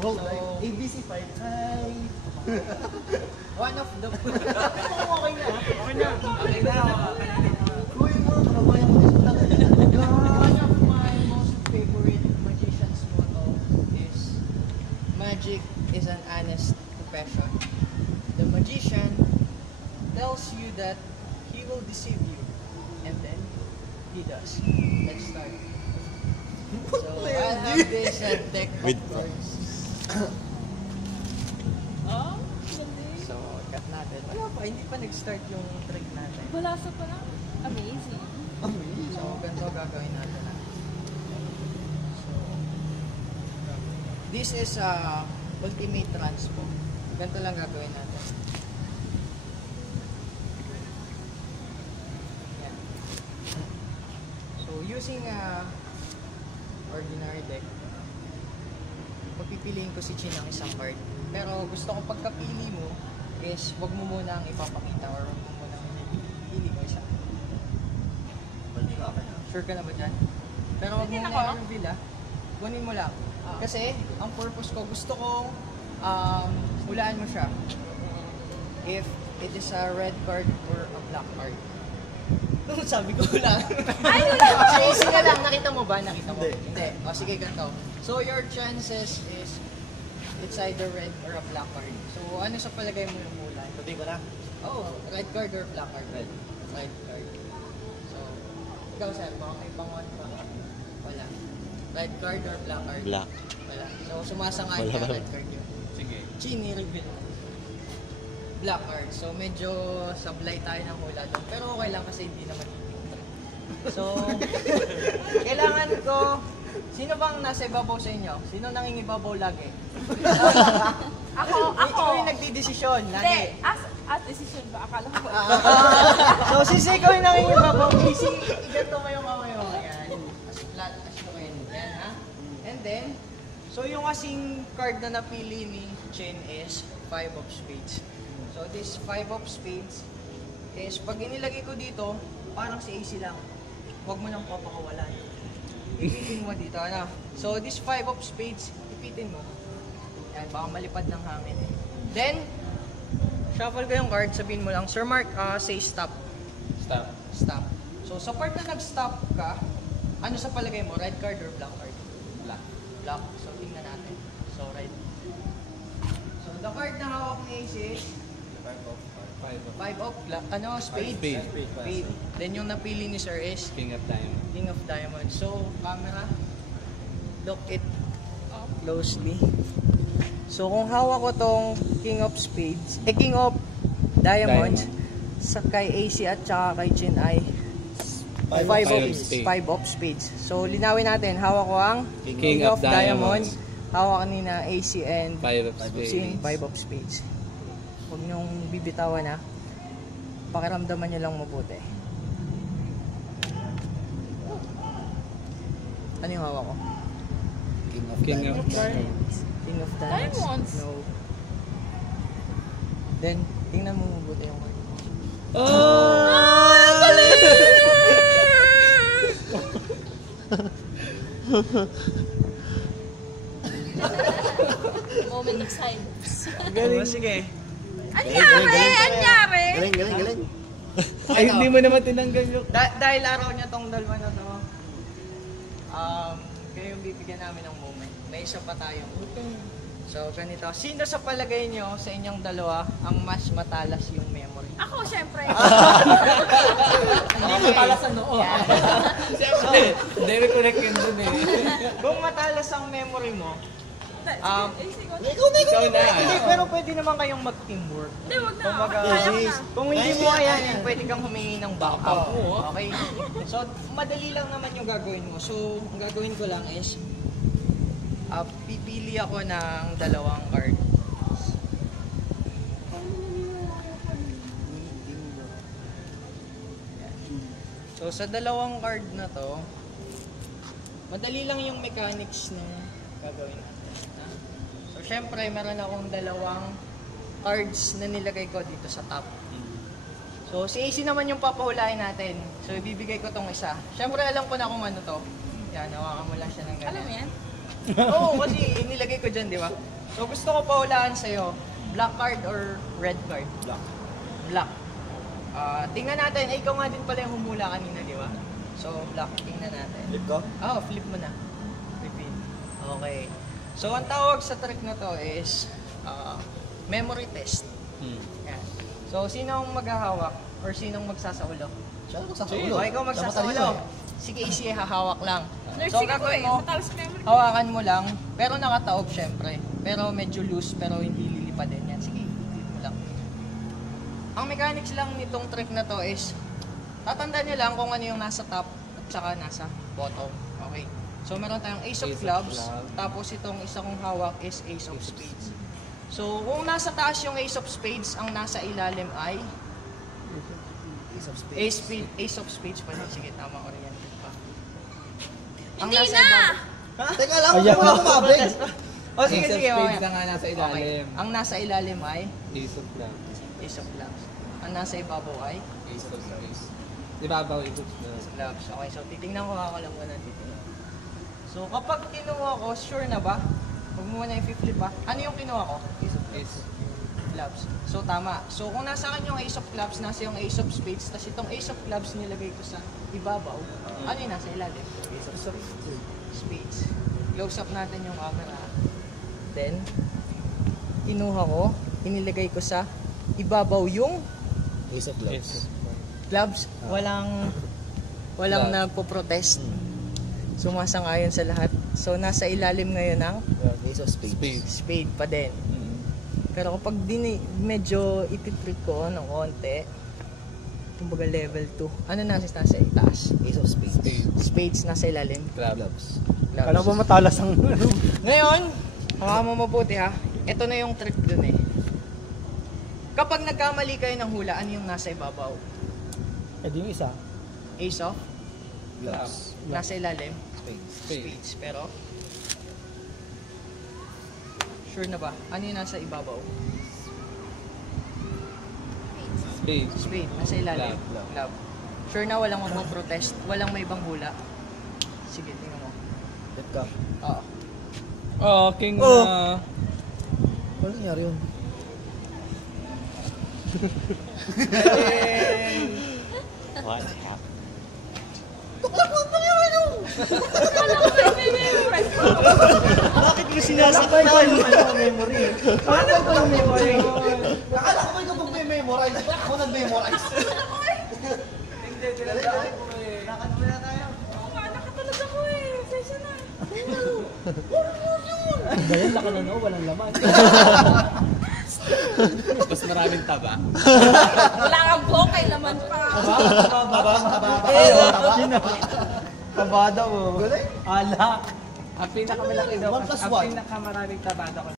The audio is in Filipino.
Well, so, ABC5, hi! One of the... Okay na. Okay na. Okay na. Uy, mga kababayan ko dito talaga. One of my most favorite magician's motto is magic is an honest profession. The magician tells you that he will deceive you, and then he does. Let's start. So I have this deck of cards. So cut natin. Wala pa, hindi pa nag-start yung trick natin. Wala sa pala. Amazing. So ganito gagawin natin. So this is ultimate transpo. Ganito lang gagawin natin. Yan. So using ordinary deck, pagpipiliin ko si Chin ng isang card. Pero gusto ko pagkapili mo is wag mo muna ang ipapakita or wag mo muna ang pili ko isa. Sure ka na ba dyan? Pero wag mo muna i-reveal kunin mo lang. Kasi ang purpose ko, gusto kong hulaan mo siya if it is a red card or a black card. Sabi ko lang. Ay, wala! Sige lang, nakita mo ba? Nakita mo? Hindi. O sige, ganito. So your chances is it's either red or a black card. So ano sa palagay mo yung hula? Sabi ko na. Oh, red card or black card? Red. Red card. So, ikaw sir, baka may bangon pa. Wala. Red card or black card? Black. Wala. So sumasangay ka red card yun. Sige. Chini reveal. Black card. So medyo sablay tayo ng hula doon. Pero okay lang kasi hindi naman ibig. So, kailangan ko... Sino bang nasa ibabaw sa inyo? Sino nangingibabaw lagi? Ako. Ikaw yung nagdidesisyon Hindi. lagi. As decision ba? Akala ko. So, since ikaw yung nangingibabaw, easy, iganto mo yung kamay mo. Ayan. As flat as you can. Yan, ha? And then, so yung kasing card na napili ni Chen is 5 of spades. So, this 5 of spades is, pag inilagay ko dito, parang si AC lang. Huwag mo nang papakawalan. Ipitin mo dito, ano? So, this 5 of spades, ipitin mo. Yan, baka malipad ng hangin eh. Then, shuffle ko yung card, sabihin mo lang, Sir Mark, say stop. Stop. Stop. So, sa part na nag-stop ka, ano sa palagay mo? Red card or black card? Black. Black. So, tingnan natin. So, red. So, the card na hawak ni Ace is 5 of spade. Spade. Then yung napili ni Sir is King of Diamonds. King of Diamonds. So, camera, look it closely. So, kung hawak ko tong King of Spades, King of Diamonds, sa kay AC at saka kay Chin ay 5 of Spades. So, linawin natin, hawak ko ang King of Diamonds, hawak kanina AC and 5 of Spades. 5 of Spades. Huwag niyong bibitawan ha. Pakiramdaman niyo lang mabuti. Ano yung hawak ko? King of Diamonds. King of Diamonds. Diamonds. No. Then, tingnan mo mabuti yung card. Moment of silence. Galing. Sige. Anyari! Galing. Ay, hindi mo naman tinanggal yung... Dahil araw niya tong dalawa na to, kayo yung bibigyan namin ng moment. May isa pa tayo. So, ganito. Sino sa palagay nyo sa inyong dalawa ang mas matalas yung memory? Ako, syempre. Hindi matalas sa noo. Siyempre, hindi may connect yun dun eh. Kung matalas ang memory mo, Ikaw na. hindi, pero pwede naman kayong mag-teamwork. Hindi, wag na. Kumbaga, Kaya ko na. kung hindi mo kayanin, pwede kang humingi ng backup. Okay? So, madali lang naman yung gagawin mo. So, ang gagawin ko lang is, pipili ako ng dalawang card. So, sa dalawang card na to, madali lang yung mechanics ng gagawin natin. Ha? So, syempre, meron akong dalawang cards na nilagay ko dito sa top. So, si AC naman yung papahulain natin. So, ibibigay ko tong isa. Syempre, alam ko na kung ano to. Yan, hawakan mo lang siya ng ganyan. Alam mo yan? Oo, kasi inilagay ko dyan, di ba? So gusto ko pahulaan sa'yo, black card or red card? Black. Black. Tingnan natin, ikaw nga din pala yung humula kanina, di ba? So, black, tingnan natin. Flip ko? Flip mo na. Repeat. Okay. So, ang tawag sa trick na to is memory test. Yan. So, sino ang maghahawak or sinong magsasaulo? Siya ako sa ulo. O, ikaw Siya matalino magsasaulo. eh. Si Casey hahawak lang. Nurse, So, sige po gagawin eh. mo, Matalas memory. hawakan mo lang, pero nakataob syempre. Pero medyo loose, pero hindi lilipad din yan. Sige, flip mo lang. Ang mechanics lang nitong trick na to is, tatandaan nyo lang kung ano yung nasa top at saka nasa bottom. Okay. So, meron tayong ace of clubs, tapos itong isa kong hawak is ace of spades. So, kung nasa taas yung ace of spades, ang nasa ilalim ay Ace of spades. ace of spades pa rin. Sige, tama, oriented pa. Hindi nasa na! ibaba- Teka lang, huwag mo na kumabig. O sige, sige, Spades mamaya. na nga nasa Okay. ilalim. Ang nasa ilalim ay Ace of clubs. ace of clubs. Ang nasa ibabaw ay Ace of spades. Di ba ba ace of clubs? clubs. Okay, so titingnan ko lang muna titingnan. So kapag kinuha ko, sure na ba? Huwag mo muna i-flip ha. Ano yung kinuha ko? Ace of Clubs. So tama. So kung nasa akin yung ace of clubs, nasa yung ace of spades, tapos itong ace of clubs nilagay ko sa ibabaw, ano yung nasa ilalim? Ace of Spades. Close up natin yung camera. Then, kinuha ko, inilagay ko sa ibabaw yung Ace of clubs. gloves. Walang Glove. nagpo-protest. Sumasang-ayon sa lahat. So, nasa ilalim ngayon ang Ace of spades. spade pa din. Pero kapag medyo ititrick ko ng konti, kumbaga level 2, ano nasa itaas? Ace of spades. Spades nasa ilalim. Clubs. Gloves. Kala ba matalas ang ano? Ngayon, hawakan mo mabuti ha. Ito na yung trick dun eh. Kapag nagkamali kayo ng hula, ano yung nasa ibabaw? Eh di yung isa. Ace of? Clubs. Nasa ilalim? Spades. Spades. Pero, sure na ba? Ano yung nasa ibabaw? Spades. Spade. Nasa ilalim? Club. Club. Sure na walang magpo-protest? Walang may ibang hula? Sige, tingnan mo. Let ka. Oo. Oh, king Oh. na. Ano nangyari yun? What happened? Bakit mo sinasaktan? Ano memory? Ano ba yung memory? Akala ko ba ikaw mag-memorize? Ako nag-memorize. Lakad muna tayo. Oo nga, nakatulog ako eh. Session na. Dahil laka na no, walang laman. Mas maraming taba. Wala kang buhok, kay laman pa. Kabada mo. Galing. Ala. Ang pinakamalaki daw, 1 plus ang 1. pinakamaraming taba daw